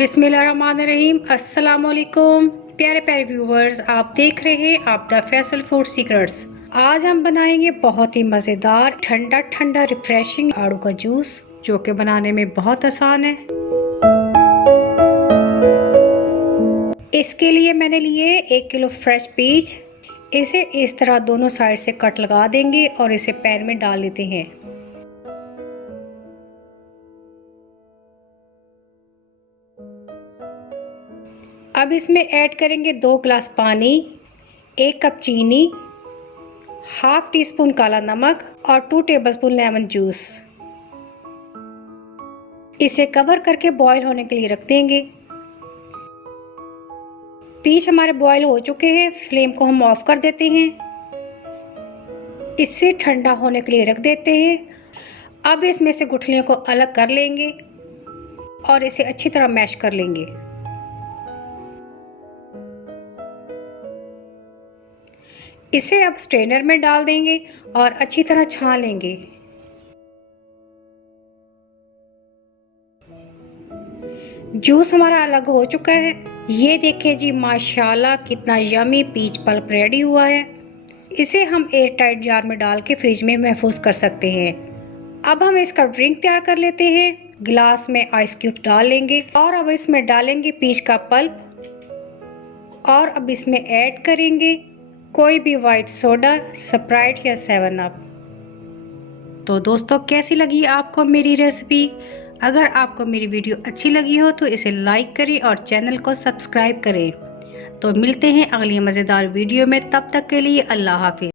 बिस्मिल्लाहिर्रहमानिर्रहीम। अस्सलाम वालेकुम प्यारे प्यारे व्यूवर्स, आप देख रहे हैं आपदा फैसल फूड सीक्रेट्स। आज हम बनाएंगे बहुत ही मज़ेदार ठंडा ठंडा रिफ्रेशिंग आड़ू का जूस, जो कि बनाने में बहुत आसान है। इसके लिए मैंने लिए 1 किलो फ्रेश पीच। इसे इस तरह दोनों साइड से कट लगा देंगे और इसे पैन में डाल देते हैं। अब इसमें ऐड करेंगे 2 गिलास पानी, 1 कप चीनी, हाफ टी स्पून काला नमक और 2 टेबलस्पून लेमन जूस। इसे कवर करके बॉईल होने के लिए रख देंगे। पीच हमारे बॉईल हो चुके हैं, फ्लेम को हम ऑफ कर देते हैं। इसे ठंडा होने के लिए रख देते हैं। अब इसमें से गुठलियों को अलग कर लेंगे और इसे अच्छी तरह मैश कर लेंगे। इसे अब स्ट्रेनर में डाल देंगे और अच्छी तरह छान लेंगे। जूस हमारा अलग हो चुका है। ये देखिए जी, माशाल्लाह कितना यमी पीच पल्प रेडी हुआ है। इसे हम एयर टाइट जार में डाल के फ्रिज में महफूज कर सकते हैं। अब हम इसका ड्रिंक तैयार कर लेते हैं। गिलास में आइस क्यूब डाल लेंगे और अब इसमें डालेंगे पीच का पल्प और अब इसमें ऐड करेंगे कोई भी वाइट सोडा, स्प्राइट या 7 अप। तो दोस्तों, कैसी लगी आपको मेरी रेसिपी? अगर आपको मेरी वीडियो अच्छी लगी हो तो इसे लाइक करें और चैनल को सब्सक्राइब करें। तो मिलते हैं अगली मज़ेदार वीडियो में, तब तक के लिए अल्लाह हाफिज़।